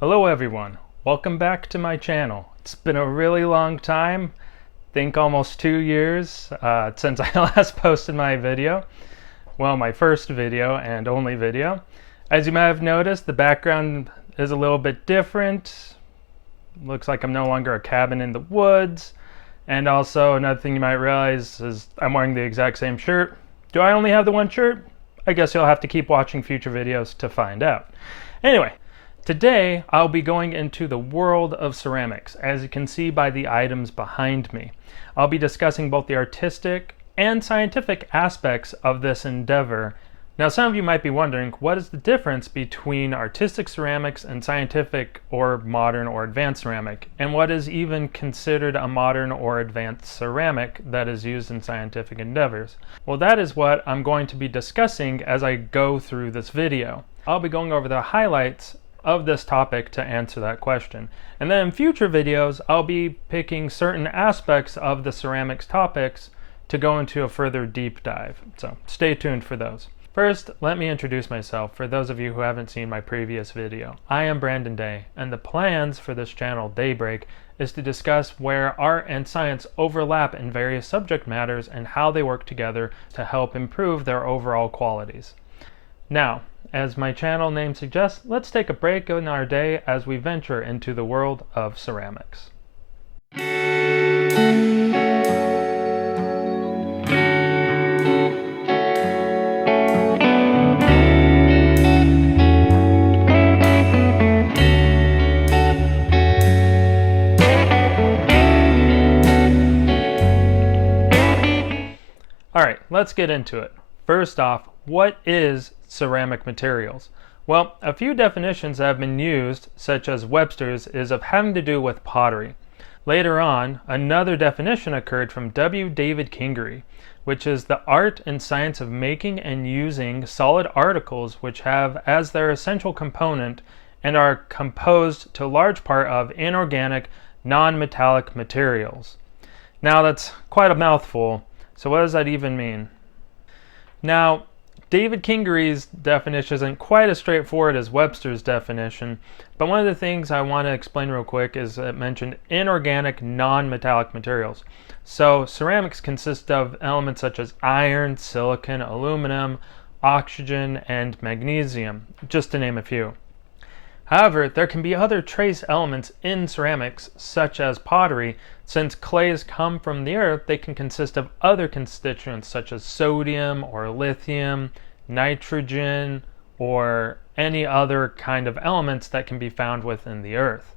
Hello everyone, welcome back to my channel. It's been a really long time, I think almost 2 years since I last posted my video. Well, my first video and only video. As you might have noticed, the background is a little bit different. Looks like I'm no longer a cabin in the woods. And also another thing you might realize is I'm wearing the exact same shirt. Do I only have the one shirt? I guess you'll have to keep watching future videos to find out. Anyway. Today, I'll be going into the world of ceramics, as you can see by the items behind me. I'll be discussing both the artistic and scientific aspects of this endeavor. Now, some of you might be wondering, what is the difference between artistic ceramics and scientific or modern or advanced ceramic? And what is even considered a modern or advanced ceramic that is used in scientific endeavors? Well, that is what I'm going to be discussing as I go through this video. I'll be going over the highlights of this topic to answer that question. And then in future videos, I'll be picking certain aspects of the ceramics topics to go into a further deep dive. So stay tuned for those. First, let me introduce myself for those of you who haven't seen my previous video. I am Brandon Day, and the plans for this channel, Daybreak, is to discuss where art and science overlap in various subject matters and how they work together to help improve their overall qualities. Now, as my channel name suggests, let's take a break in our day as we venture into the world of ceramics. Alright, let's get into it. First off, what is ceramic materials? Well, a few definitions that have been used, such as Webster's, is of having to do with pottery. Later on, another definition occurred from W. David Kingery, which is the art and science of making and using solid articles which have as their essential component and are composed to large part of inorganic, non-metallic materials. Now that's quite a mouthful, so what does that even mean? Now, David Kingery's definition isn't quite as straightforward as Webster's definition, but one of the things I want to explain real quick is it mentioned inorganic, non-metallic materials. So ceramics consist of elements such as iron, silicon, aluminum, oxygen, and magnesium, just to name a few. However, there can be other trace elements in ceramics, such as pottery. Since clays come from the earth, they can consist of other constituents such as sodium or lithium, nitrogen, or any other kind of elements that can be found within the earth.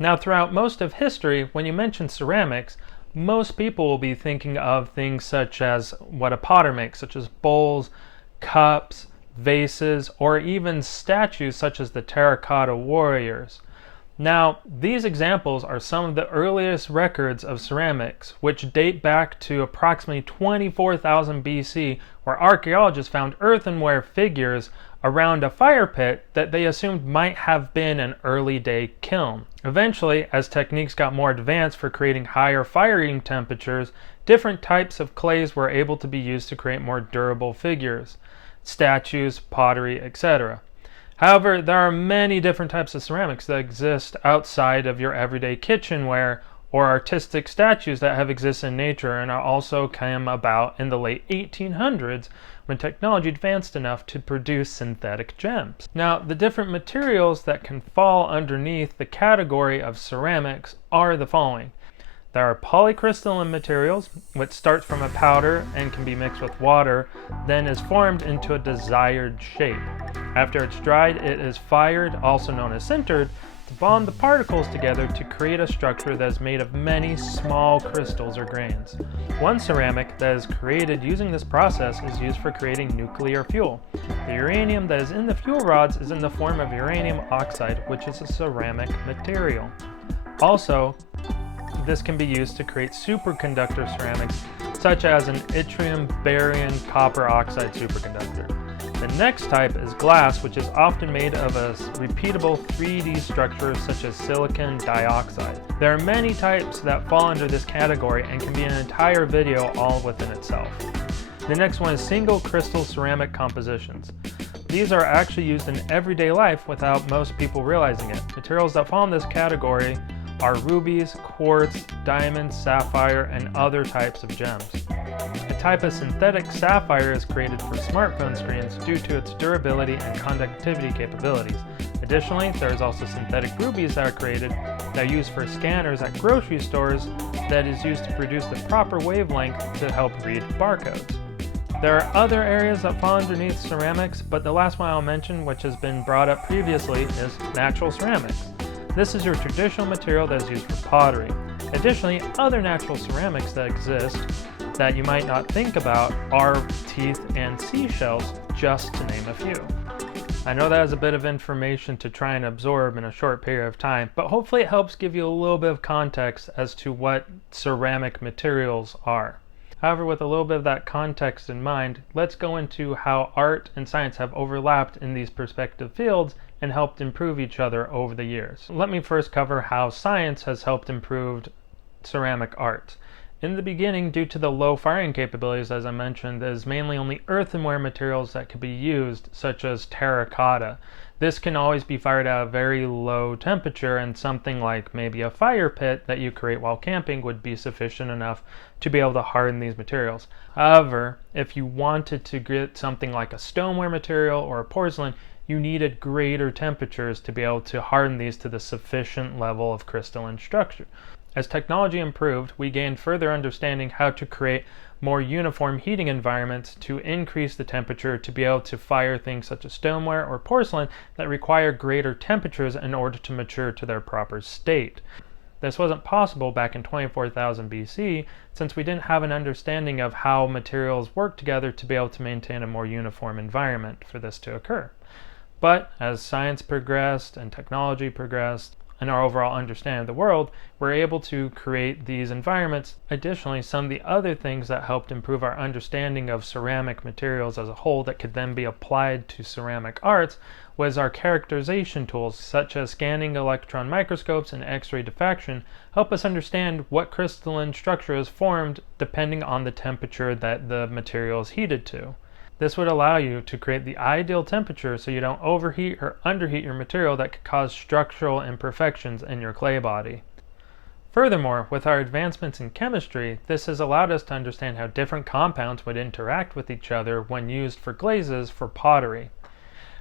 Now, throughout most of history, when you mention ceramics, most people will be thinking of things such as what a potter makes, such as bowls, cups, vases, or even statues such as the terracotta warriors. Now, these examples are some of the earliest records of ceramics, which date back to approximately 24,000 BC, where archaeologists found earthenware figures around a fire pit that they assumed might have been an early day kiln. Eventually, as techniques got more advanced for creating higher firing temperatures, different types of clays were able to be used to create more durable figures. Statues, pottery, etc. However, there are many different types of ceramics that exist outside of your everyday kitchenware or artistic statues that have existed in nature and are also came about in the late 1800s when technology advanced enough to produce synthetic gems. Now, the different materials that can fall underneath the category of ceramics are the following. There are polycrystalline materials, which starts from a powder and can be mixed with water, then is formed into a desired shape. After it's dried, it is fired, also known as sintered, to bond the particles together to create a structure that is made of many small crystals or grains. One ceramic that is created using this process is used for creating nuclear fuel. The uranium that is in the fuel rods is in the form of uranium oxide, which is a ceramic material. Also, this can be used to create superconductor ceramics, such as an yttrium barium copper oxide superconductor. The next type is glass, which is often made of a repeatable 3D structure such as silicon dioxide. There are many types that fall under this category and can be an entire video all within itself. The next one is single crystal ceramic compositions. these are actually used in everyday life without most people realizing it. Materials that fall in this category are rubies, quartz, diamonds, sapphire, and other types of gems. A type of synthetic sapphire is created for smartphone screens due to its durability and conductivity capabilities. Additionally, there is also synthetic rubies that are created that are used for scanners at grocery stores that is used to produce the proper wavelength to help read barcodes. There are other areas that fall underneath ceramics, but the last one I'll mention, which has been brought up previously, is natural ceramics. This is your traditional material that is used for pottery. Additionally, other natural ceramics that exist that you might not think about are teeth and seashells, just to name a few. I know that is a bit of information to try and absorb in a short period of time, but hopefully it helps give you a little bit of context as to what ceramic materials are. However, with a little bit of that context in mind, let's go into how art and science have overlapped in these perspective fields and helped improve each other over the years. Let me first cover how science has helped improve ceramic art. In the beginning, due to the low firing capabilities, as I mentioned, there's mainly only earthenware materials that could be used, such as terracotta. This can always be fired at a very low temperature, and something like maybe a fire pit that you create while camping would be sufficient enough to be able to harden these materials. However, if you wanted to get something like a stoneware material or a porcelain, you needed greater temperatures to be able to harden these to the sufficient level of crystalline structure. As technology improved, we gained further understanding how to create more uniform heating environments to increase the temperature to be able to fire things such as stoneware or porcelain that require greater temperatures in order to mature to their proper state. This wasn't possible back in 24,000 BC since we didn't have an understanding of how materials work together to be able to maintain a more uniform environment for this to occur. But as science progressed and technology progressed, and our overall understanding of the world, we're able to create these environments. Additionally, some of the other things that helped improve our understanding of ceramic materials as a whole that could then be applied to ceramic arts was our characterization tools, such as scanning electron microscopes and X-ray diffraction, help us understand what crystalline structure is formed depending on the temperature that the material is heated to. This would allow you to create the ideal temperature so you don't overheat or underheat your material that could cause structural imperfections in your clay body. Furthermore, with our advancements in chemistry, this has allowed us to understand how different compounds would interact with each other when used for glazes for pottery.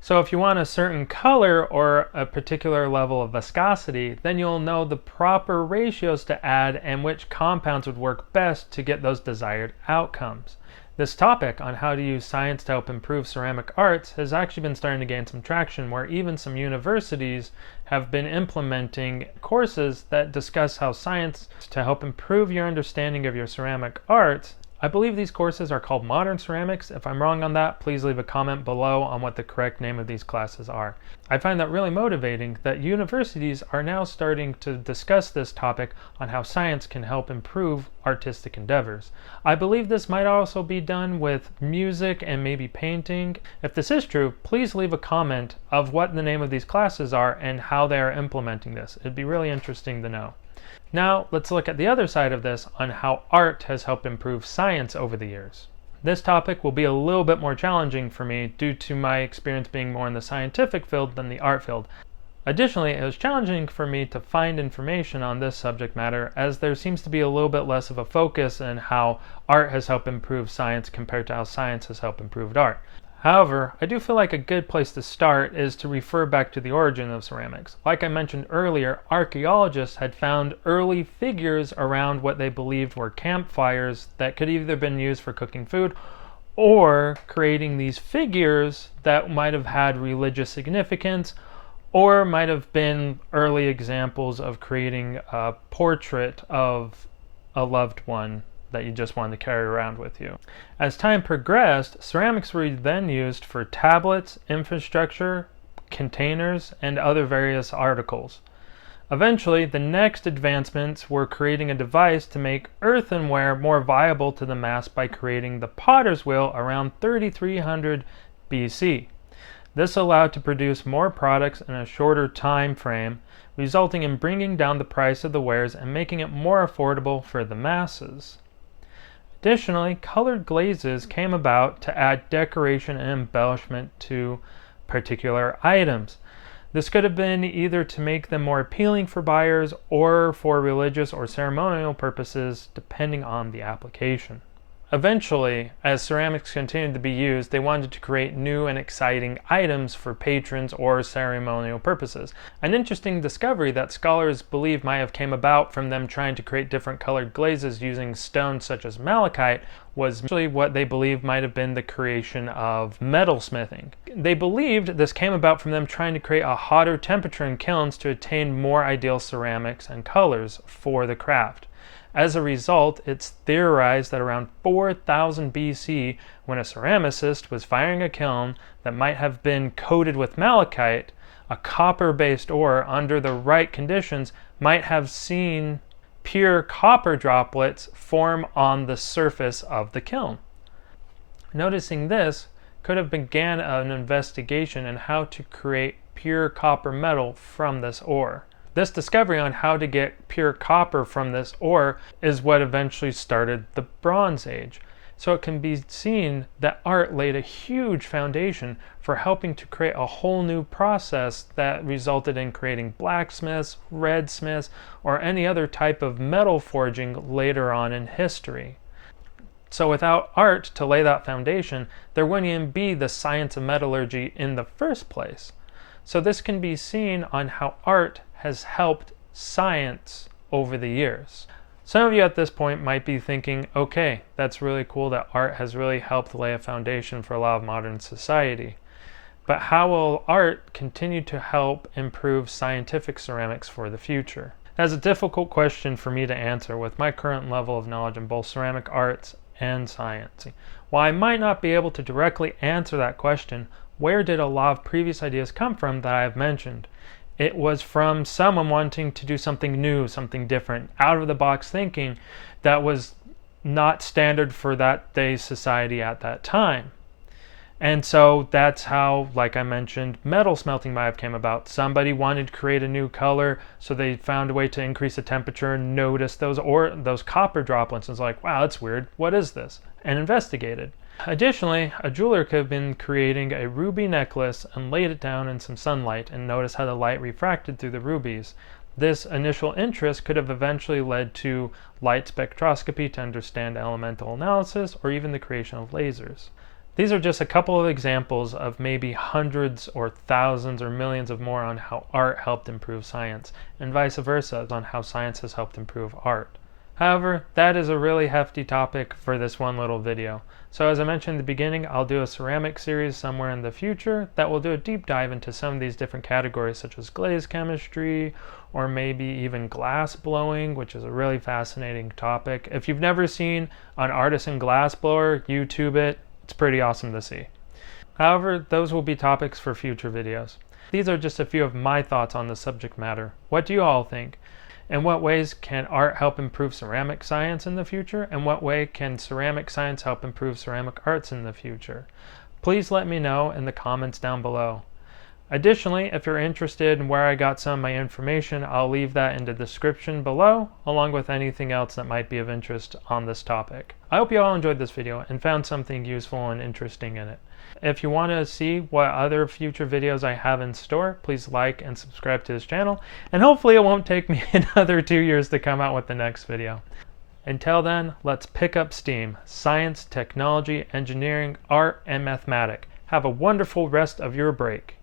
So if you want a certain color or a particular level of viscosity, then you'll know the proper ratios to add and which compounds would work best to get those desired outcomes. This topic on how to use science to help improve ceramic arts has actually been starting to gain some traction, where even some universities have been implementing courses that discuss how science to help improve your understanding of your ceramic arts. I believe these courses are called Modern Ceramics. If I'm wrong on that, please leave a comment below on what the correct name of these classes are. I find that really motivating that universities are now starting to discuss this topic on how science can help improve artistic endeavors. I believe this might also be done with music and maybe painting. If this is true, please leave a comment of what the name of these classes are and how they are implementing this. It'd be really interesting to know. Now, let's look at the other side of this on how art has helped improve science over the years. This topic will be a little bit more challenging for me due to my experience being more in the scientific field than the art field. Additionally, it was challenging for me to find information on this subject matter, as there seems to be a little bit less of a focus in how art has helped improve science compared to how science has helped improve art. However, I do feel like a good place to start is to refer back to the origin of ceramics. Like I mentioned earlier, archaeologists had found early figures around what they believed were campfires that could either have been used for cooking food or creating these figures that might have had religious significance, or might have been early examples of creating a portrait of a loved one that you just wanted to carry around with you. As time progressed, ceramics were then used for tablets, infrastructure, containers, and other various articles. Eventually, the next advancements were creating a device to make earthenware more viable to the mass by creating the potter's wheel around 3300 BC. This allowed to produce more products in a shorter time frame, resulting in bringing down the price of the wares and making it more affordable for the masses. Additionally, colored glazes came about to add decoration and embellishment to particular items. This could have been either to make them more appealing for buyers or for religious or ceremonial purposes, depending on the application. Eventually, as ceramics continued to be used, they wanted to create new and exciting items for patrons or ceremonial purposes. An interesting discovery that scholars believe might have came about from them trying to create different colored glazes using stones such as malachite was actually what they believed might have been the creation of metalsmithing. They believed this came about from them trying to create a hotter temperature in kilns to attain more ideal ceramics and colors for the craft. As a result, it's theorized that around 4000 BC, when a ceramicist was firing a kiln that might have been coated with malachite, a copper-based ore under the right conditions might have seen pure copper droplets form on the surface of the kiln. Noticing this could have began an investigation in how to create pure copper metal from this ore. This discovery on how to get pure copper from this ore is what eventually started the Bronze Age. So it can be seen that art laid a huge foundation for helping to create a whole new process that resulted in creating blacksmiths, redsmiths, or any other type of metal forging later on in history. So without art to lay that foundation, there wouldn't even be the science of metallurgy in the first place. So this can be seen on how art has helped science over the years. Some of you at this point might be thinking, okay, that's really cool that art has really helped lay a foundation for a lot of modern society. But how will art continue to help improve scientific ceramics for the future? That's a difficult question for me to answer with my current level of knowledge in both ceramic arts and science. While I might not be able to directly answer that question, where did a lot of previous ideas come from that I have mentioned? It was from someone wanting to do something new, something different, out of the box thinking that was not standard for that day's society at that time. And so that's how, like I mentioned, metal smelting might have came about. Somebody wanted to create a new color, so they found a way to increase the temperature and noticed those copper droplets. It's like, wow, that's weird. What is this? And investigated. Additionally, a jeweler could have been creating a ruby necklace and laid it down in some sunlight and noticed how the light refracted through the rubies. This initial interest could have eventually led to light spectroscopy to understand elemental analysis or even the creation of lasers. These are just a couple of examples of maybe hundreds or thousands or millions of more on how art helped improve science, and vice versa on how science has helped improve art. However, that is a really hefty topic for this one little video. So as I mentioned in the beginning, I'll do a ceramic series somewhere in the future that will do a deep dive into some of these different categories such as glaze chemistry or maybe even glass blowing, which is a really fascinating topic. If you've never seen an artisan glass blower, YouTube it. It's pretty awesome to see. However, those will be topics for future videos. These are just a few of my thoughts on the subject matter. What do you all think? In what ways can art help improve ceramic science in the future? And what way can ceramic science help improve ceramic arts in the future? Please let me know in the comments down below. Additionally, if you're interested in where I got some of my information, I'll leave that in the description below, along with anything else that might be of interest on this topic. I hope you all enjoyed this video and found something useful and interesting in it. If you want to see what other future videos I have in store, please like and subscribe to this channel, and hopefully it won't take me another 2 years to come out with the next video. Until then, let's pick up steam. Science, technology, engineering, art, and mathematics. Have a wonderful rest of your break.